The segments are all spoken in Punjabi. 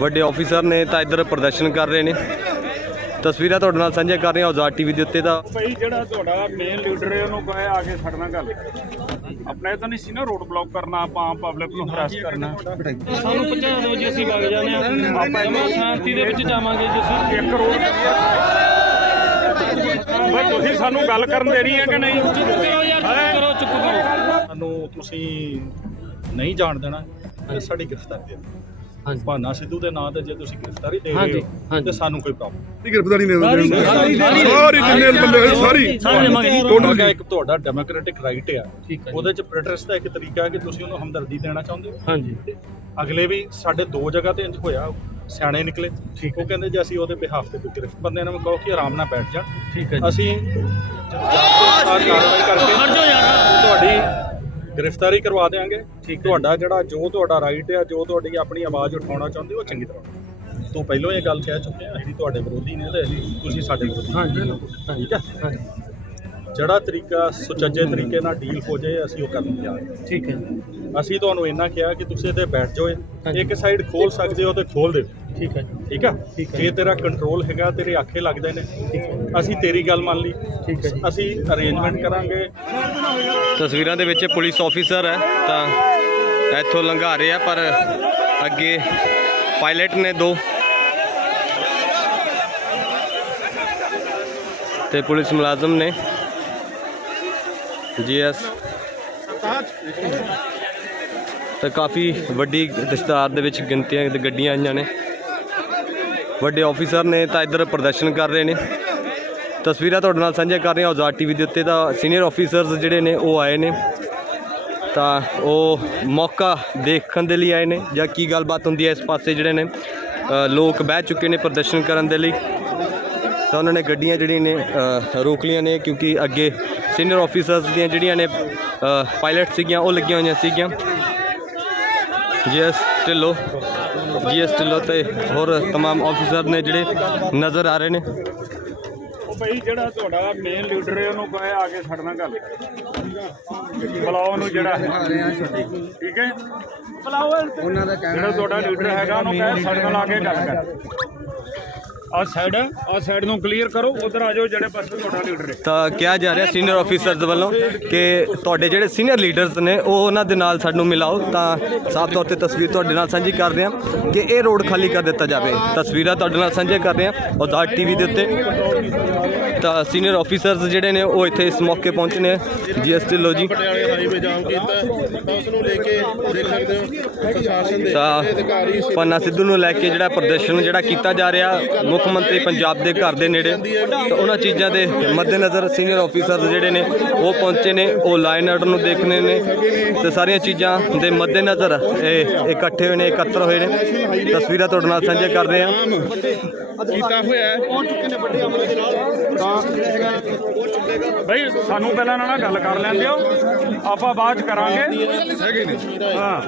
ਵੱਡੇ ਆਫੀਸਰ ਨੇ ਤਾਂ ਇੱਧਰ ਪ੍ਰਦਰਸ਼ਨ ਕਰ ਰਹੇ ਨੇ। ਤਸਵੀਰਾਂ ਤੁਹਾਡੇ ਨਾਲ ਸਾਂਝੀਆਂ ਕਰ ਰਹੇ ਹਾਂ ਆਜ਼ਾਦ ਟੀਵੀ ਦੇ ਉੱਤੇ ਤਾਂ। ਭਾਈ ਜਿਹੜਾ ਤੁਹਾਡਾ ਮੇਨ ਲੀਡਰ ਹੈ ਉਹਨੂੰ ਕਹੇ ਆ ਕੇ ਨਾਲ ਗੱਲ ਆਪਣੇ ਤਾਂ ਨਹੀਂ ਸੀ ਨਾ ਰੋਡ ਬਲੌਕ ਕਰਨਾ ਆਪਾਂ ਆਮ ਪਬਲਿਕ ਨੂੰ ਹਰਾਸ ਕਰਨਾ। ਸਾਨੂੰ ਪਹੁੰਚਾ ਦਿਓ ਜੀ ਅਸੀਂ ਵਗ ਜਾਣੇ ਆ ਆਪਾਂ ਜਮਾ ਸ਼ਾਂਤੀ ਦੇ ਵਿੱਚ ਜਾਵਾਂਗੇ ਜੀ ਅਸੀਂ। ਇੱਕ ਰੋਡ ਭਾਈ ਤੁਸੀਂ ਸਾਨੂੰ ਗੱਲ ਕਰਨ ਦੇਣੀ ਹੈ ਕਿ ਨਹੀਂ? ਚੁੱਪ ਕਰੋ ਯਾਰ ਚੁੱਪ ਕਰੋ ਚੁੱਪ ਕਰੋ। ਸਾਨੂੰ ਤੁਸੀਂ ਨਹੀਂ ਜਾਣ ਦੇਣਾ ਇਹ ਸਾਡੀ ਗ੍ਰਿਫਤਾਰੀ ਹੈ। ਹਾਂਜੀ ਭਾਨਾ ਸਿੱਧੂ ਦੇ ਨਾਂ ਤੇ ਜੇ ਤੁਸੀਂ ਗ੍ਰਿਫਤਾਰੀ ਦੇ ਰਹੇ ਹੋ। ਤੇ ਸਾਨੂੰ ਕੋਈ ਪ੍ਰੋਬਲਮ ਦੀ ਗ੍ਰਿਫਤਾਰੀ ਨਹੀਂ ਸਾਰੀ- ਦਿੰਦੇ ਸਾਰੀ- ਜਿੰਨੇ ਬੰਦੇ ਹੋਏ? ਸਾਰੀ ਸਾਰੇ ਜੀ। ਤੁਹਾਡਾ ਟੋਟਲ ਇੱਕ ਤੁਹਾਡਾ ਡੈਮੋਕ੍ਰੈਟਿਕ ਰਾਈਟ ਆ। ਠੀਕ ਹੈ ਜੀ। ਉਹਦੇ ਚ ਪ੍ਰੋਟੈਸਟ ਦਾ ਇੱਕ ਤਰੀਕਾ ਹੈ ਕਿ ਤੁਸੀਂ ਉਹਨੂੰ ਹਮਦਰਦੀ ਦੇਣਾ ਚਾਹੁੰਦੇ ਹੋ। ਹਾਂਜੀ। ਅਗਲੇ ਵੀ ਸਾਡੇ ਦੋ ਜਗ੍ਹਾ ਤੇ ਇੰਜ ਹੋਇਆ ਸਿਆਣੇ ਨਿਕਲੇ। ਠੀਕ ਉਹ ਕਹਿੰਦੇ ਜੇ ਅਸੀਂ ਉਹਦੇ ਬਿਹਾਫ ਤੇ ਕੋਈ ਗ੍ਰਿਫਤ ਬੰਦੇ ਨੂੰ ਕਹੋ ਕਿ ਆਰਾਮ ਨਾਲ ਬੈਠ ਜਾਣ ਠੀਕ ਹੈ ਜੀ। ਅਸੀਂ ਕਾਰਵਾਈ ਕਰਕੇ ਤੁਹਾਡੀ ਗ੍ਰਿਫਤਾਰੀ ਕਰਵਾ ਦੇਵਾਂਗੇ ਠੀਕ ਤੁਹਾਡਾ ਜਿਹੜਾ ਜੋ ਤੁਹਾਡਾ ਰਾਈਟ ਆ ਜੋ ਤੁਹਾਡੀ ਆਪਣੀ ਆਵਾਜ਼ ਉਠਾਉਣਾ ਚਾਹੁੰਦੇ ਹੋ ਉਹ ਚੰਗੀ ਤਰ੍ਹਾਂ ਤੋਂ ਪਹਿਲਾਂ ਇਹ ਗੱਲ ਕਹਿ ਚੁੱਕੇ ਆ ਅਸੀਂ ਤੁਹਾਡੇ ਵਿਰੋਧੀ ਨੇ ਤੇ ਤੁਸੀਂ ਸਾਡੇ ਵਿਰੋਧੀ ਹਾਂਜੀ ਠੀਕ ਹੈ ਜਿਹੜਾ ਤਰੀਕਾ ਸੁਚੱਜੇ ਤਰੀਕੇ ਨਾਲ ਡੀਲ ਹੋ ਜਾਏ ਅਸੀਂ ਉਹ ਕਰਨ ਤਿਆਰ ਹਾਂ। ਠੀਕ ਹੈ ਅਸੀਂ ਤੁਹਾਨੂੰ ਇੰਨਾ ਕਿਹਾ ਕਿ ਤੁਸੀਂ ਇੱਥੇ ਬੈਠ ਜਾਓ। ਇੱਕ ਸਾਈਡ ਖੋਲ ਸਕਦੇ ਹੋ ਤੇ ਖੋਲ ਦਿਓ ਠੀਕ ਹੈ ਜੀ। ਠੀਕ ਆ? ਠੀਕ ਹੈ। ਜੇ ਤੇਰਾ ਕੰਟਰੋਲ ਹੈਗਾ ਤੇਰੇ ਆਖੇ ਲੱਗਦੇ ਨੇ। ਅਸੀਂ ਤੇਰੀ ਗੱਲ ਮੰਨ ਲਈ। ਠੀਕ ਹੈ ਜੀ। ਅਸੀਂ ਅਰੇਂਜਮੈਂਟ ਕਰਾਂਗੇ। ਤਸਵੀਰਾਂ ਦੇ ਵਿੱਚ ਪੁਲਿਸ ਆਫੀਸਰ ਹੈ ਤਾਂ ਇੱਥੋਂ ਲੰਘਾ ਰਹੇ ਆ ਪਰ ਅੱਗੇ ਪਾਇਲਟ ਨੇ ਦੋ। ਤੇ ਪੁਲਿਸ ਮੁਲਾਜ਼ਮ ਨੇ। ਜੀਐਸ ਤਾਂ ਕਾਫੀ ਵੱਡੀ ਦਸਤਾਰ ਦੇ ਵਿੱਚ ਗਿਣਤੀਆਂ ਦੇ ਗੱਡੀਆਂ ਆਈਆਂ ਨੇ। ਵੱਡੇ ਆਫੀਸਰ ਨੇ ਤਾਂ ਇੱਧਰ ਪ੍ਰਦਰਸ਼ਨ ਕਰ ਰਹੇ ਨੇ। ਤਸਵੀਰਾਂ ਤੁਹਾਡੇ ਨਾਲ ਸਾਂਝੀਆਂ ਕਰ ਰਹੇ ਹਾਂ ਆਜ਼ਾਦ ਟੀਵੀ ਦੇ ਉੱਤੇ ਤਾਂ ਸੀਨੀਅਰ ਆਫੀਸਰਸ ਜਿਹੜੇ ਨੇ ਉਹ ਆਏ ਨੇ। ਤਾਂ ਉਹ ਮੌਕਾ ਦੇਖਣ ਦੇ ਲਈ ਆਏ ਨੇ ਜਾਂ ਕੀ ਗੱਲਬਾਤ ਹੁੰਦੀ ਹੈ ਇਸ ਪਾਸੇ ਜਿਹੜੇ ਨੇ। ਲੋਕ ਬਹਿ ਚੁੱਕੇ ਨੇ ਪ੍ਰਦਰਸ਼ਨ ਕਰਨ ਦੇ ਲਈ। ਤਾਂ ਉਹਨਾਂ ਨੇ ਗੱਡੀਆਂ ਜਿਹੜੀਆਂ ਨੇ ਰੋਕ ਲਈਆਂ ਨੇ ਕਿਉਂਕਿ ਅੱਗੇ ਸੀਨੀਅਰ ਆਫੀਸਰਸ ਦੀਆਂ ਜਿਹੜੀਆਂ ਨੇ ਪਾਇਲਟ ਸੀਗੀਆਂ, ਉਹ ਲੱਗੀਆਂ ਹੋਈਆਂ ਸੀਗੀਆਂ। ਜੀਐਸ ਢਿੱਲੋਂ ਜੀਐਸ ਢਿੱਲੋਂ ਤੇ ਹੋਰ तमाम ਆਫੀਸਰ ਨੇ ਜਿਹੜੇ ਨਜ਼ਰ ਆ ਰਹੇ ਨੇ ਉਹ ਭਾਈ ਜਿਹੜਾ ਤੁਹਾਡਾ ਮੇਨ ਲੀਡਰ ਹੈ ਉਹਨੂੰ ਕਹੇ ਆ ਕੇ ਸਾਡੇ ਨਾਲ ਗੱਲ ਬੁਲਾਓ ਉਹਨੂੰ ਜਿਹੜਾ ਹੈ ਠੀਕ ਹੈ ਬੁਲਾਓ ਉਹਨਾਂ ਦਾ ਜਿਹੜਾ ਤੁਹਾਡਾ ਲੀਡਰ ਹੈਗਾ ਉਹਨੂੰ ਕਹੇ ਸਾਡੇ ਨਾਲ ਆ ਕੇ ਗੱਲ ਕਰ ਆ ਸਾਈਡ ਆ ਸਾਈਡ ਨੂੰ ਕਲੀਅਰ ਕਰੋ ਉਧਰ ਆ ਜਾਓ ਜਿਹੜੇ ਪਾਸੇ ਤੁਹਾਡਾ ਲੀਡਰ ਹੈ। ਤਾਂ ਕਿਹਾ ਜਾ ਰਿਹਾ ਸੀਨੀਅਰ ਆਫੀਸਰਸ ਵੱਲੋਂ ਕਿ ਤੁਹਾਡੇ ਜਿਹੜੇ ਸੀਨੀਅਰ ਲੀਡਰਸ ਨੇ ਉਹ ਉਹਨਾਂ ਦੇ ਨਾਲ ਸਾਨੂੰ ਮਿਲਾਓ। ਤਾਂ ਸਾਫ਼ ਤੌਰ ਤੇ ਤਸਵੀਰ ਤੁਹਾਡੇ ਨਾਲ ਸਾਂਝੀ ਕਰ ਰਹੇ ਹਾਂ ਕਿ ਇਹ ਰੋਡ ਖਾਲੀ ਕਰ ਦਿੱਤਾ ਜਾਵੇ। ਤਸਵੀਰਾਂ ਤੁਹਾਡੇ ਨਾਲ ਸਾਂਝੀਆਂ ਕਰ ਰਹੇ ਹਾਂ ਆਜ਼ਾਦ ਟੀਵੀ ਦੇ ਉੱਤੇ। ਤਾਂ ਸੀਨੀਅਰ ਆਫੀਸਰਸ ਜਿਹੜੇ ਨੇ ਉਹ ਇੱਥੇ ਇਸ ਮੌਕੇ ਪਹੁੰਚੇ ਨੇ। ਜੀਐਸ ਢਿੱਲੋਂ ਜੀ। ਪਟਿਆਲੇ ਹਾਈਵੇ ਜਾਮ ਕੀਤਾ। ਤਾਂ ਉਸ ਨੂੰ ਲੈ ਕੇ ਦੇਖ ਸਕਦੇ ਹੋ ਪ੍ਰਸ਼ਾਸਨ ਦੇ ਤਾਂ ਅਧਿਕਾਰੀ ਪੰਨਾ ਸਿੱਧੂ ਨੂੰ ਲੈ ਕੇ ਜਿਹੜਾ ਪ੍ਰਦਰਸ਼ਨ ਜਿਹੜਾ ਕੀਤਾ ਜਾ ਰਿਹਾ ਮੁੱਖ ਮੰਤਰੀ ਪੰਜਾਬ ਦੇ ਘਰ ਦੇ ਨੇੜੇ ਤਾਂ ਉਹਨਾਂ ਚੀਜ਼ਾਂ ਦੇ ਮੱਦੇਨਜ਼ਰ ਸੀਨੀਅਰ ਆਫੀਸਰ ਜਿਹੜੇ ਨੇ ਉਹ ਪਹੁੰਚੇ ਨੇ ਉਹ ਲਾਈਨ ਆਰਡਰ ਨੂੰ ਦੇਖਣੇ ਨੇ ਤੇ ਸਾਰੀਆਂ ਚੀਜ਼ਾਂ ਦੇ ਮੱਦੇਨਜ਼ਰ ਇਹ ਇਕੱਠੇ ਹੋਏ ਨੇ ਇਕੱਤਰ ਹੋਏ ਨੇ। ਤਸਵੀਰਾਂ ਤੁਹਾਡੇ ਨਾਲ ਸਾਂਝੇ ਕਰ ਰਹੇ ਹਾਂ। ਕੀਤਾ ਹੋਇਆ ਹੈ। ਪਹੁੰਚ ਚੁੱਕੇ ਨੇ ਵੱਡੇ ਅਮਲੇ ਦੇ ਨਾਲ। ਤਾਂ ਭਾਈ ਸਾਨੂੰ ਪਹਿਲਾਂ ਨਾਲ ਗੱਲ ਕਰ ਲੈਣ ਦਿਓ ਆਪਾਂ ਬਾਅਦ ਚ ਕਰਾਂਗੇ। ਹੈਗੇ ਨੇ। ਹਾਂ।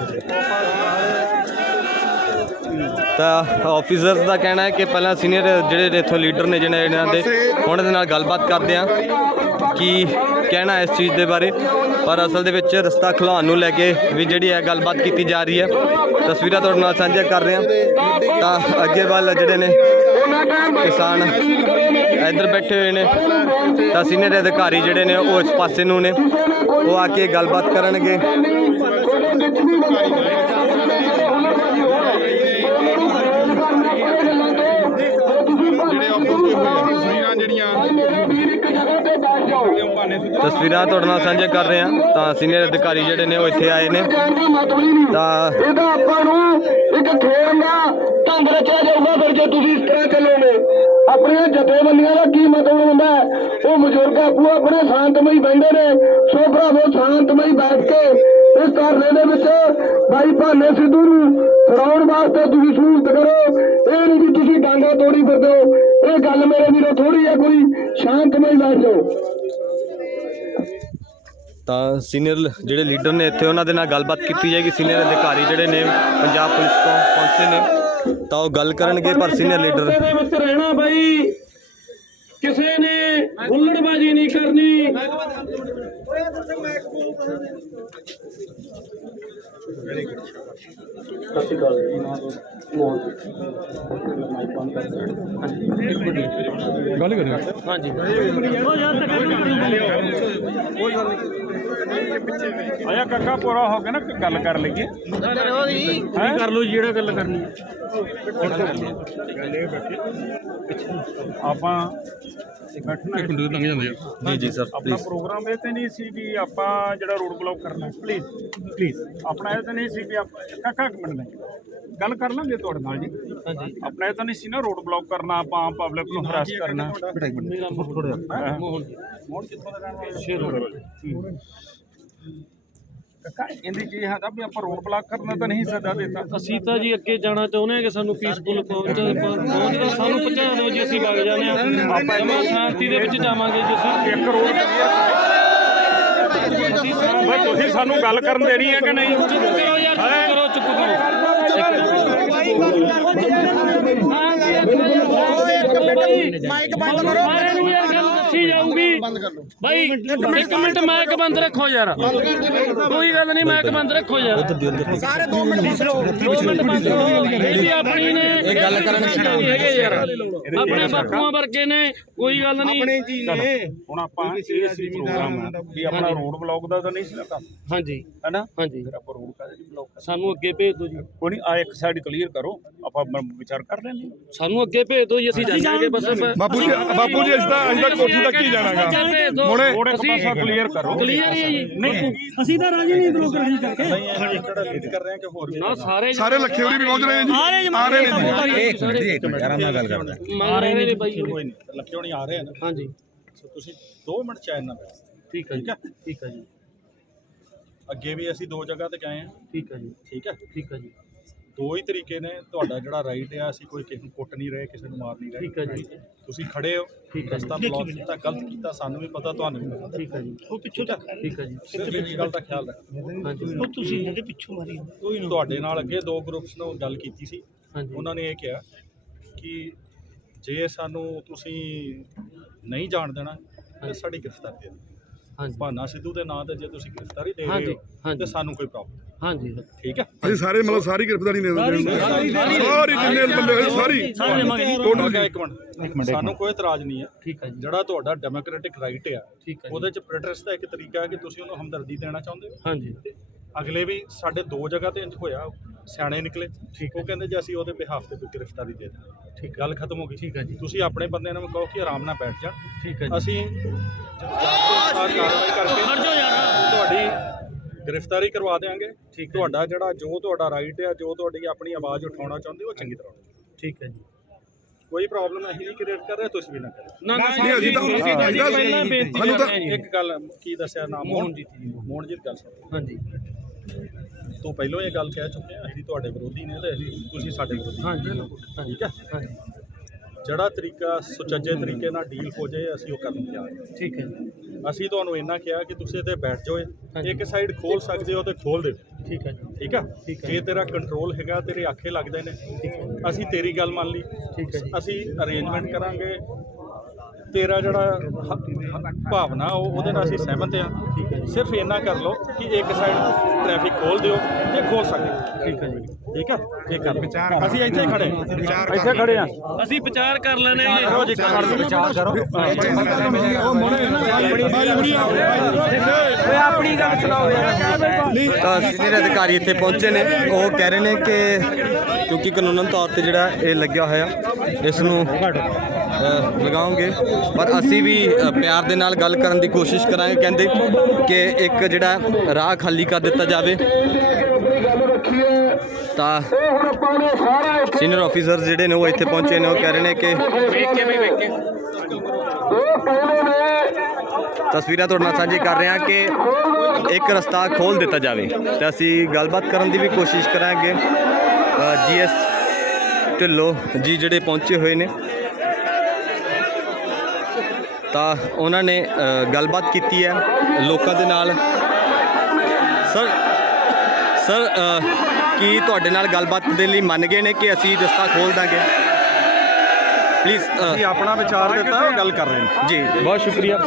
ਤਾਂ ਆਫੀਸਰਸ ਦਾ ਕਹਿਣਾ ਹੈ ਕਿ ਪਹਿਲਾਂ ਸੀਨੀਅਰ ਜਿਹੜੇ ਇੱਥੋਂ ਲੀਡਰ ਨੇ ਜਿਹੜੇ ਇਹਨਾਂ ਦੇ ਉਹਨਾਂ ਦੇ ਨਾਲ ਗੱਲਬਾਤ ਕਰਦੇ ਆ ਕੀ ਕਹਿਣਾ ਇਸ ਚੀਜ਼ ਦੇ ਬਾਰੇ। ਪਰ ਅਸਲ ਦੇ ਵਿੱਚ ਰਸਤਾ ਖੁਲਾਉਣ ਨੂੰ ਲੈ ਕੇ ਵੀ ਜਿਹੜੀ ਹੈ ਗੱਲਬਾਤ ਕੀਤੀ ਜਾ ਰਹੀ ਹੈ, ਤਸਵੀਰਾਂ ਤੁਹਾਡੇ ਨਾਲ ਸਾਂਝੀਆਂ ਕਰ ਰਹੇ ਹਾਂ। ਤਾਂ ਅੱਗੇ ਵੱਲ ਜਿਹੜੇ ਨੇ, ਕਿਸਾਨ ਇੱਧਰ ਬੈਠੇ ਹੋਏ ਨੇ, ਤਾਂ ਸੀਨੀਅਰ ਅਧਿਕਾਰੀ ਜਿਹੜੇ ਨੇ ਉਹ ਇਸ ਪਾਸੇ ਨੂੰ ਨੇ, ਉਹ ਆ ਕੇ ਗੱਲਬਾਤ ਕਰਨਗੇ। ਤਸਵੀਰਾਂ ਤੁਹਾਡੇ ਨਾਲ ਸਾਂਝੇ ਕਰ ਰਹੇ ਹਾਂ। ਤਾਂ ਸੀਨੀਅਰ ਅਧਿਕਾਰੀ ਜਿਹੜੇ ਨੇ ਉਹ ਇੱਥੇ ਆਏ ਨੇ। ਤਾਂ ਇਹਦਾ ਆਪਾਂ ਨੂੰ ਇੱਕ ਖੇਡ ਦਾ ਢੰਗ ਰਚਿਆ ਜਾਊਗਾ ਫਿਰ ਜੇ ਤੁਸੀਂ ਇਸ ਤਰ੍ਹਾਂ ਚੱਲੋਗੇ। ਆਪਣੀਆਂ ਜਥੇਬੰਦੀਆਂ ਦਾ ਕੀ ਮਤਲਬ ਹੁੰਦਾ ਉਹ ਬਜ਼ੁਰਗ ਆਪੂ ਆਪਣੇ ਸ਼ਾਂਤਮਈ ਬੈਠੇ ਨੇ। ਸੋ ਭਰਾਵੋ, ਸ਼ਾਂਤਮਈ ਬੈਠ ਕੇ ਇਸ ਧਰਨੇ ਦੇ ਵਿੱਚ ਭਾਈ ਭਾਨੇ ਸਿੱਧੂ ਨੂੰ ਹਰਾਉਣ ਵਾਸਤੇ ਤੁਸੀਂ ਸਹੂਲਤ ਕਰੋ। ਇਹ ਨਹੀਂ ਕਿ ਤੁਸੀਂ ਡਾਂਗਾ ਤੋੜੀ ਫਿਰਦੇ ਹੋ। ਇਹ ਗੱਲ ਮੇਰੇ ਵੀਰੋ ਥੋੜੀ ਹੈ ਕੋਈ ਸ਼ਾਂਤਮਈ ਬੈਠ ਜਾਓ। ਤਾਂ ਸੀਨੀਅਰ ਜਿਹੜੇ ਲੀਡਰ ਨੇ ਇੱਥੇ ਉਹਨਾਂ ਦੇ ਨਾਲ ਗੱਲਬਾਤ ਕੀਤੀ ਜਾਏਗੀ। ਸੀਨੀਅਰ ਅਧਿਕਾਰੀ ਜਿਹੜੇ ਨੇ ਪੰਜਾਬ ਪੁਲਿਸ ਤੋਂ ਪਹੁੰਚੇ ਨੇ ਤਾਂ ਉਹ ਗੱਲ ਕਰਨਗੇ ਪਰ ਸੀਨੀਅਰ ਲੀਡਰ ਦੇ ਵਿੱਚ ਰਹਿਣਾ ਬਾਈ ਕਿਸੇ ਨੇ ਹੁੱਲੜਬਾਜੀ ਨਹੀਂ ਕਰਨੀ। ਵੈਰੀ ਗੁੱਡ ਸਤਿ ਸ਼੍ਰੀ ਅਕਾਲ ਜੀ ਨਾਮ ਮੋਹਨ ਮਾਈਕ ਬੰਦ ਕਰ ਗੱਲ ਕਰਿਓ ਆਇਆ ਕਾਕਾ ਪੂਰਾ ਹੋ ਗਿਆ ਨਾ ਗੱਲ ਕਰ ਲਈਏ। ਹੈਂ? ਕਰ ਲਓ ਜਿਹੜਾ ਗੱਲ ਕਰਨੀ ਹੈ। ਆਪਾਂ ਬੈਠਣਾ ਹੈ। ਜੀ ਜੀ ਸਰ ਆਪਣਾ ਪ੍ਰੋਗਰਾਮ ਇਹ ਤੇ ਨਹੀਂ ਸੀ ਵੀ ਆਪਾਂ ਜਿਹੜਾ ਰੋਡ ਬਲੌਕ ਕਰਨਾ। ਪਲੀਜ਼ ਪਲੀਜ਼ ਆਪਣਾ ਇਹ ਤਾਂ ਨਹੀਂ ਸੀ ਵੀ ਆਪਾਂ ਕਾਕਾ ਇੱਕ ਮਿੰਟ ਨਹੀਂ ਗੱਲ ਕਰ ਲਾਂਗੇ ਤੁਹਾਡੇ ਨਾਲ ਜੀ। ਆਪਣਾ ਇਹ ਤਾਂ ਨਹੀਂ ਸੀ ਨਾ ਰੋਡ ਬਲੌਕ ਕਰਨਾ ਆਪਾਂ ਆਮ ਪਬਲਿਕ ਨੂੰ ਹਰਾਸ ਕਰਨਾ। ਮੇਰਾ ਹੈਂ? ਮੋਹਨ ਮੋੜ ਕਿੱਥੋਂ ਦਾ ਰਹਿਣ ਵਾਲਾ? ਸ਼ੇਰ ਕਾਕਾ ਇਹਦੀ ਕੀ ਹੈ ਵੀ ਆਪਾਂ ਰੋਡ ਬਲੌਕ ਕਰਨਾ ਤਾਂ ਨਹੀਂ ਸੱਦਾ ਦਿੱਤਾ। ਅਸੀਂ ਤਾਂ ਜੀ ਅੱਗੇ ਜਾਣਾ ਚਾਹੁੰਦੇ ਹਾਂ ਕਿ ਸਾਨੂੰ ਪੀਸਫੁਲ ਪਹੁੰਚ ਪਹੁੰਚਦਾ ਸਾਨੂੰ ਪਹੁੰਚਾ ਦਿਓ ਜੀ ਅਸੀਂ ਵਗ ਜਾਂਦੇ ਹਾਂ। ਆਪਾਂ ਜਮਾਂ ਸ਼ਾਂਤੀ ਦੇ ਵਿੱਚ ਜਾਵਾਂਗੇ ਜੀ ਅਸੀਂ। ਇੱਕ ਰੋਡ ਬਈ ਤੁਸੀਂ ਸਾਨੂੰ ਗੱਲ ਕਰਨ ਦੇਣੀ ਹੈ ਕਿ ਨਹੀਂ? ਚੁੱਪ ਕਰੋ ਯਾਰ ਚੁੱਪ ਕਰੋ ਚੁੱਪ ਕਰੋ। ਮਾਈਕ ਬੰਦ ਕਰੋ। ਜਾਊਗੀ ਬਾਈ ਇੱਕ ਮਿੰਟ ਮਾਈਕ ਬੰਦ ਰੱਖੋ ਯਾਰ। ਕੋਈ ਗੱਲ ਨਹੀਂ ਮਾਈਕ ਬੰਦ ਰੱਖੋ ਯਾਰ। ਸਾਰੇ 2 ਮਿੰਟ ਬਸ ਲਓ 2 ਮਿੰਟ ਬੰਦ ਕਰੋ। ਇਹ ਵੀ ਆਪਣੀ ਨੇ ਇਹ ਗੱਲ ਕਰਨ ਹੈਗੇ ਯਾਰ। ਆਪਣੇ ਬਾਪੂਆਂ ਵਰਗੇ ਨੇ ਕੋਈ ਗੱਲ ਨਹੀਂ। ਹੁਣ ਆਪਾਂ ਇਹ ਸੀ ਪ੍ਰੋਗਰਾਮ ਵੀ ਆਪਣਾ ਰੋਡ ਬਲੌਕ ਦਾ ਤਾਂ ਨਹੀਂ ਸੀ ਨਾ ਕੰਮ? ਹਾਂਜੀ। ਹੈਨਾ? ਹਾਂਜੀ। ਫਿਰ ਆਪਾਂ ਰੋਡ ਕਾਹਦੇ ਬਲੌਕ ਸਾਨੂੰ ਅੱਗੇ ਭੇਜ ਦਿਓ ਜੀ। ਕੋਈ ਨਹੀਂ ਆ ਇੱਕ ਸਾਈਡ ਕਲੀਅਰ ਕਰੋ। ਆਪਾਂ ਮ- ਵਿਚਾਰ ਕਰ ਲੈਂਦੇ ਹਾਂ। ਸਾਨੂੰ ਅੱਗੇ ਭੇਜ ਦਿਓ ਜੀ ਅਸੀਂ ਜਾਣਾਂਗੇ ਬਸ ਬਾਪੂ ਜੀ ਬਾਪੂ ਜੀ ਅਸੀਂ ਤਾਂ ਅਸੀਂ ਤਾਂ ਕੋਠੀ ਤੱਕ ਹੀ ਜਾਣਾਗਾ ਰੋਡ ਇੱਕ ਪਾਸਾ ਕਲੀਅਰ ਕਰੋ। ਕਲੀਅਰ ਹੀ ਹੈ ਜੀ। ਨਹੀਂ ਅਸੀਂ ਰਾਜੀ ਨਹੀਂ ਕਰਕੇ। ਨਹੀਂ ਇਹ ਜਿਹੜਾ ਲੀਡ ਕਰ ਰਹੇ ਆ ਕਿ ਹੋਰ ਵੀ ਨਾ ਸਾਰੇ ਸਾਰੇ ਲੱਖੇ ਉਰੀ ਵੀ ਪਹੁੰਚ ਰਹੇ ਨੇ ਜੀ। ਆ ਰਹੇ। ਨੇ ਜੀ ਆ ਰਹੇ ਨੇ ਬਾਈ ਕੋਈ ਨਹੀਂ ਲੱਖੇ ਹੋਣੀ ਆ ਰਹੇ ਆ ਨਾ। ਹਾਂਜੀ। ਸੋ ਤੁਸੀਂ 2 ਮਿੰਟ ਚਾਹ ਨਾ ਬੈਠ ਠੀਕ ਹੈ ਜੀ ਠੀਕ ਹੈ ਜੀ। ਅੱਗੇ ਵੀ ਅਸੀਂ ਦੋ ਜਗ੍ਹਾ ਤੇ ਗਏ ਆ। ਠੀਕ ਹੈ ਜੀ। ਠੀਕ ਹੈ ਠੀਕ ਹੈ ਜੀ। ਦੋ ਹੀ ਤਰੀਕੇ ਨੇ। ਤੁਹਾਡਾ ਜਿਹੜਾ ਰਾਈਟ ਆ ਅਸੀਂ ਕੋਈ ਕਿਸੇ ਨੂੰ ਕੁੱਟ ਨਹੀਂ ਰਹੇ ਕਿਸੇ ਨੂੰ ਮਾਰ ਨਹੀਂ ਰਹੇ। ਠੀਕ ਹੈ ਜੀ। ਤੁਸੀਂ ਖੜੇ ਹੋ ਠੀਕ ਹੈ ਰਸਤਾ ਬਲੌਕ ਕੀਤਾ ਗਲਤ ਕੀਤਾ ਸਾਨੂੰ ਵੀ ਪਤਾ ਤੁਹਾਨੂੰ ਵੀ ਪਤਾ। ਠੀਕ ਹੈ ਜੀ। ਉਹ ਪਿੱਛੋਂ ਤੱਕ। ਠੀਕ ਹੈ ਜੀ। ਸਿਰਫ ਇੱਕ ਗੱਲ ਦਾ ਖਿਆਲ ਰੱਖੋ। ਹਾਂਜੀ। ਉਹ ਤੁਸੀਂ ਇਹਨਾਂ ਦੇ ਪਿੱਛੋਂ ਮਾਰੀ ਤੁਹਾਡੇ ਨਾਲ ਅੱਗੇ ਦੋ ਗਰੁੱਪਸ ਨਾਲ ਗੱਲ ਕੀਤੀ ਸੀ। ਹਾਂਜੀ। ਉਹਨਾਂ ਨੇ ਇਹ ਕਿਹਾ ਕਿ ਜੇ ਸਾਨੂੰ ਤੁਸੀਂ ਨਹੀਂ ਜਾਣ ਦੇਣਾ ਤੇ ਸਾਡੀ ਗ੍ਰਿਫਤਾਰੀ ਦੇ ਦਿਓ। ਹਾਂਜੀ। ਭਾਨਾ ਸਿੱਧੂ ਦੇ ਨਾਂ ਤੇ ਜੇ ਤੁਸੀਂ ਗ੍ਰਿਫਤਾਰੀ ਦੇ ਰਹੇ ਹੋ। ਤੇ ਸਾਨੂੰ ਕੋਈ ਪ੍ਰੋਬਲਮ ਹਾਂਜੀ। ਠੀਕ ਹੈ। ਅਸੀਂ ਸਾਰੇ ਮਤਲਬ ਸਾਰੀ ਗ੍ਰਿਫਤਾਰੀ ਦੇ ਦਿੰਦੇ ਸਾਰੀ ਜਿੰਨੇ ਬੰਦੇ ਹੋਏ ਸਾਰੀ। ਟੋਟਲ ਦਾ ਇੱਕ ਮਿੰਟ ਸਾਨੂੰ ਕੋਈ ਇਤਰਾਜ਼ ਨਹੀਂ ਹੈ। ਠੀਕ ਹੈ ਜੀ। ਜਿਹੜਾ ਤੁਹਾਡਾ ਡੈਮੋਕ੍ਰੈਟਿਕ ਰਾਈਟ ਆ ਠੀਕ ਹੈ ਜੀ। ਉਹਦੇ ਚ ਪ੍ਰੋਟੈਸਟ ਦਾ ਇੱਕ ਤਰੀਕਾ ਹੈ ਕਿ ਤੁਸੀਂ ਉਹਨੂੰ ਹਮਦਰਦੀ ਦੇਣਾ ਚਾਹੁੰਦੇ ਹੋ। ਹਾਂਜੀ। ਅਗਲੇ ਵੀ ਸਾਡੇ ਦੋ ਜਗ੍ਹਾ ਤੇ ਇੰਜ ਹੋਇਆ ਸਿਆਣੇ ਨਿਕਲੇ। ਉਹ ਕਹਿੰਦੇ ਜੇ ਅਸੀਂ ਉਹਦੇ ਬਿਹਾਫ ਤੇ ਕੋਈ ਗ੍ਰਿਫਤਾਰੀ ਦੇ ਦਿੰਦੇ ਠੀਕ ਗੱਲ ਖਤਮ ਹੋ ਗਈ। ਠੀਕ ਹੈ ਜੀ। ਤੁਸੀਂ ਆਪਣੇ ਬੰਦਿਆਂ ਨੂੰ ਕਹੋ ਕਿ ਆਰਾਮ ਨਾਲ ਬੈਠ ਜਾਣ। ਠੀਕ ਹੈ ਜੀ। ਅਸੀਂ ਕਰਕੇ ਤੁਹਾਡੀ ਗ੍ਰਿਫਤਾਰੀ ਕਰਵਾ ਦੇਵਾਂਗੇ ਠੀਕ ਤੁਹਾਡਾ ਜਿਹੜਾ ਜੋ ਤੁਹਾਡਾ ਰਾਈਟ ਹੈ ਜੋ ਤੁਹਾਡੀ ਆਪਣੀ ਆਵਾਜ਼ ਉਠਾਉਣਾ ਚਾਹੁੰਦੇ ਹੋ ਉਹ ਚੰਗੀ ਤਰ੍ਹਾਂ ਉਠਾਓ। ਠੀਕ ਹੈ ਜੀ। ਕੋਈ ਪ੍ਰੋਬਲਮ ਅਸੀਂ ਨਹੀਂ ਕ੍ਰੀਏਟ ਕਰ ਰਹੇ ਤੁਸੀਂ ਵੀ ਨਾ ਕਰੋ ਨਾ ਨਾ ਨਹੀਂ, ਅਸੀਂ ਤਾਂ- ਅਸੀਂ ਤਾਂ ਜੀ ਹਾਂ, ਪਹਿਲਾਂ ਬੇਨਤੀ ਸਾਨੂੰ ਤਾਂ- ਕਰਦੇ ਹਾਂ। ਜੀ। ਇੱਕ ਗੱਲ ਕੀ ਦੱਸਿਆ ਨਾਮ? ਮੋਹਨਜੀਤ ਜੀ। ਮੋਹਨਜੀਤ ਗੱਲ ਸੁਣੋ। ਹਾਂਜੀ। ਤੋਂ ਪਹਿਲਾਂ ਇਹ ਗੱਲ ਕਹਿ ਚੁੱਕੇ ਹਾਂ ਅਸੀਂ ਤੁਹਾਡੇ ਵਿਰੋਧੀ ਨੇ ਤੇ ਅਸੀਂ ਤੁਸੀਂ ਸਾਡੇ ਵਿਰੋਧੀ ਹਾਂਜੀ। ਠੀਕ ਹੈ ਹਾਂਜੀ। ਜਿਹੜਾ ਤਰੀਕਾ ਸੁਚੱਜੇ ਤਰੀਕੇ ਨਾਲ ਡੀਲ ਹੋ ਜਾਏ ਅਸੀਂ ਉਹ ਕਰਨ ਤਿਆਰ ਹਾਂ। ਠੀਕ ਹੈ ਜੀ। ਅਸੀਂ ਤੁਹਾਨੂੰ ਇੰਨਾ ਕਿਹਾ ਕਿ ਤੁਸੀਂ ਇੱਥੇ ਬੈਠ ਜਾਓ। ਇੱਕ ਸਾਈਡ ਖੋਲ ਸਕਦੇ ਹੋ ਤੇ ਖੋਲ ਦਿਓ। ਠੀਕ ਹੈ ਜੀ। ਠੀਕ ਆ? ਠੀਕ ਹੈ। ਜੇ ਤੇਰਾ ਕੰਟਰੋਲ ਹੈਗਾ ਤੇਰੇ ਆਖੇ ਲੱਗਦੇ ਨੇ ਅਸੀਂ ਤੇਰੀ ਗੱਲ ਮੰਨ ਲਈ। ਠੀਕ ਹੈ ਜੀ। ਅਸੀਂ ਅਰੇਂਜਮੈਂਟ ਕਰਾਂਗੇ ਤੇਰਾ ਜਿਹੜਾ ਹ- ਭਾਵਨਾ ਉਹ ਉਹਦੇ ਨਾਲ ਅਸੀਂ ਸਹਿਮਤ ਆ ਸਿਰਫ ਇੰਨਾ ਕਰ ਲਓ ਕਿ ਇੱਕ ਸਾਈਡ ਟ੍ਰੈਫਿਕ ਖੋਲ ਦਿਓ ਜੇ ਖੋਲ ਸਕਦੇ ਠੀਕ ਹੈ ਜੀ। ਠੀਕ ਆ ਇਹ ਕਰ ਲਓ। ਅਸੀਂ ਇੱਥੇ ਖੜੇ ਇੱਥੇ ਖੜੇ ਆ ਅਸੀਂ ਵਿਚਾਰ ਕਰ ਲੈਣੇ ਜੀ। ਕਰੋ ਜੀ ਕਰ। ਲਓ ਵਿਚਾਰ ਕਰੋ। ਤਾਂ ਸੀਨੀਅਰ ਅਧਿਕਾਰੀ ਇੱਥੇ ਪਹੁੰਚੇ ਨੇ। ਉਹ ਕਹਿ ਰਹੇ ਨੇ ਕਿ ਕਿਉਂਕਿ ਕਾਨੂੰਨਨ ਤੌਰ ਤੇ ਜਿਹੜਾ ਇਹ ਲੱਗਿਆ ਹੋਇਆ ਇਸ ਨੂੰ ਲਗਾਉਂਗੇ। ਪਰ ਅਸੀਂ ਵੀ ਪਿਆਰ ਦੇ ਨਾਲ ਗੱਲ ਕਰਨ ਦੀ ਕੋਸ਼ਿਸ਼ ਕਰਾਂਗੇ ਕਹਿੰਦੇ ਕਿ ਇੱਕ ਜਿਹੜਾ ਰਾਹ ਖਾਲੀ ਕਰ ਦਿੱਤਾ ਜਾਵੇ। ਤਾਂ ਉਹ ਹੁਣ ਆਪਾਂ ਨੇ ਸਾਰਾ ਇੱਥੇ ਸੀਨੀਅਰ ਆਫੀਸਰਸ ਜਿਹੜੇ ਨੇ ਉਹ ਇੱਥੇ ਪਹੁੰਚੇ ਨੇ ਉਹ ਕਹਿ ਰਹੇ ਨੇ ਕਿ ਤਸਵੀਰਾਂ ਤੁਹਾਡੇ ਨਾਲ ਸਾਂਝੀ ਕਰ ਰਹੇ ਹਾਂ ਕਿ ਇੱਕ ਰਸਤਾ ਖੋਲ ਦਿੱਤਾ ਜਾਵੇ। ਤੇ ਅਸੀਂ ਗੱਲਬਾਤ ਕਰਨ ਦੀ ਵੀ ਕੋਸ਼ਿਸ਼ ਕਰਾਂਗੇ। ਜੀਐਸ ਢਿੱਲੋਂ ਜੀ ਜਿਹੜੇ ਪਹੁੰਚੇ ਹੋਏ ਨੇ ਤਾਂ ਉਹਨਾਂ ਨੇ ਗੱਲਬਾਤ ਕੀਤੀ ਹੈ ਲੋਕਾਂ ਦੇ ਨਾਲ। ਸਰ ਸਰ ਕੀ ਤੁਹਾਡੇ ਨਾਲ ਗੱਲਬਾਤ ਦੇ ਲਈ ਮੰਨ ਗਏ ਨੇ ਕਿ ਅਸੀਂ ਰਸਤਾ ਖੋਲ ਦਾਂਗੇ? ਪਲੀਜ਼ ਅਸੀਂ ਆਪਣਾ ਵਿਚਾਰ ਦਿੱਤਾ ਗੱਲ ਕਰ ਰਹੇ ਹਾਂ ਜੀ। ਬਹੁਤ ਸ਼ੁਕਰੀਆ।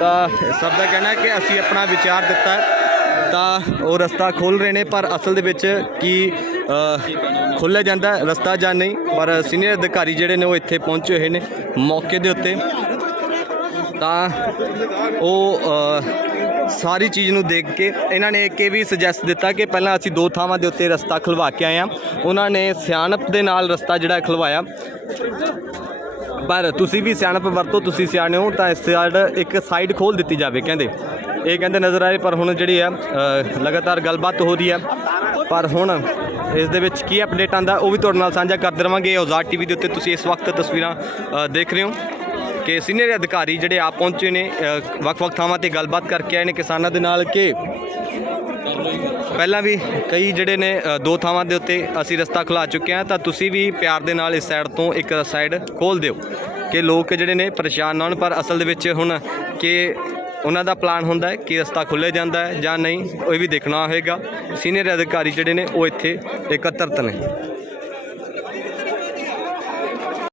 ਤਾਂ ਸਭ ਦਾ ਕਹਿਣਾ ਹੈ ਕਿ ਅਸੀਂ ਆਪਣਾ ਵਿਚਾਰ ਦਿੱਤਾ ਹੈ। ਤਾਂ ਉਹ ਰਸਤਾ ਖੋਲ ਰਹੇ ਨੇ ਪਰ ਅਸਲ ਦੇ ਵਿੱਚ ਕੀ ਖੋਲ੍ਹਿਆ ਜਾਂਦਾ ਰਸਤਾ ਜਾਂ ਨਹੀਂ ਪਰ ਸੀਨੀਅਰ ਅਧਿਕਾਰੀ ਜਿਹੜੇ ਨੇ ਉਹ ਇੱਥੇ ਪਹੁੰਚੇ ਹੋਏ ਨੇ ਮੌਕੇ ਦੇ ਉੱਤੇ। ਤਾਂ ਉਹ ਸਾਰੀ ਚੀਜ਼ ਨੂੰ ਦੇਖ ਕੇ ਇਹਨਾਂ ਨੇ ਇੱਕ ਇਹ ਵੀ ਸੁਜੈਸਟ ਦਿੱਤਾ ਕਿ ਪਹਿਲਾਂ ਅਸੀਂ ਦੋ ਥਾਵਾਂ ਦੇ ਉੱਤੇ ਰਸਤਾ ਖਲਵਾ ਕੇ ਆਏ ਹਾਂ। ਉਹਨਾਂ ਨੇ ਸਿਆਣਪ ਦੇ ਨਾਲ ਰਸਤਾ ਜਿਹੜਾ ਖਲਵਾਇਆ। ਪਰ ਤੁਸੀਂ ਵੀ ਸਿਆਣਪ ਵਰਤੋ, ਤੁਸੀਂ ਸਿਆਣੇ ਹੋ ਤਾਂ ਇਸ ਸਾਈਡ ਇੱਕ ਸਾਈਡ ਖੋਲ ਦਿੱਤੀ ਜਾਵੇ ਕਹਿੰਦੇ। ਇਹ ਕਹਿੰਦੇ ਨਜ਼ਰ ਆਏ, ਪਰ ਹੁਣ ਜਿਹੜੀ ਆ ਲਗਾਤਾਰ ਗੱਲਬਾਤ ਹੋ ਰਹੀ ਆ ਪਰ ਹੁਣ ਇਸ ਦੇ ਵਿੱਚ ਕੀ ਅਪਡੇਟ ਆਂਦਾ ਉਹ ਵੀ ਤੁਹਾਡੇ ਨਾਲ ਸਾਂਝਾ ਕਰਦੇ ਰਵਾਂਗੇ ਔਜ਼ਾਰ ਟੀਵੀ ਦੇ ਉੱਤੇ ਤੁਸੀਂ ਇਸ ਵਕਤ ਤਸਵੀਰਾਂ ਦੇਖ ਰਹੇ ਹੋ। ਕਿ ਸੀਨੀਅਰ ਅਧਿਕਾਰੀ ਜਿਹੜੇ ਆਪ ਪਹੁੰਚੇ ਨੇ ਵੱਖ-ਵੱਖ ਥਾਵਾਂ ਤੇ ਗੱਲਬਾਤ ਕਰਕੇ ਆਏ ਨੇ ਕਿਸਾਨਾਂ ਦੇ ਨਾਲ ਕਿ ਪਹਿਲਾਂ ਵੀ ਕਈ ਜਿਹੜੇ ਨੇ ਦੋ ਥਾਵਾਂ ਦੇ ਉੱਤੇ ਅਸੀਂ ਰਸਤਾ ਖੁਲਾ ਚੁੱਕੇ ਹਾਂ, ਤਾਂ ਤੁਸੀਂ ਵੀ ਪਿਆਰ ਦੇ ਨਾਲ ਇਸ ਸਾਈਡ ਤੋਂ ਇੱਕ ਸਾਈਡ ਖੋਲ ਦਿਓ ਕਿ ਲੋਕ ਜਿਹੜੇ ਨੇ ਪਰੇਸ਼ਾਨ ਨਾ ਹੋਣ, ਪਰ ਅਸਲ ਦੇ ਵਿੱਚ ਹੁਣ ਕਿ ਉਹਨਾਂ ਦਾ ਪਲਾਨ ਹੁੰਦਾ ਹੈ ਕਿ ਰਸਤਾ ਖੁੱਲ੍ਹੇ ਜਾਂਦਾ ਹੈ ਜਾਂ ਨਹੀਂ, ਉਹ ਵੀ ਦੇਖਣਾ ਹੋਏਗਾ। ਸੀਨੀਅਰ ਅਧਿਕਾਰੀ ਜਿਹੜੇ ਨੇ, ਉਹ ਇੱਥੇ ਇਕੱਤਰਤ ਨੇ।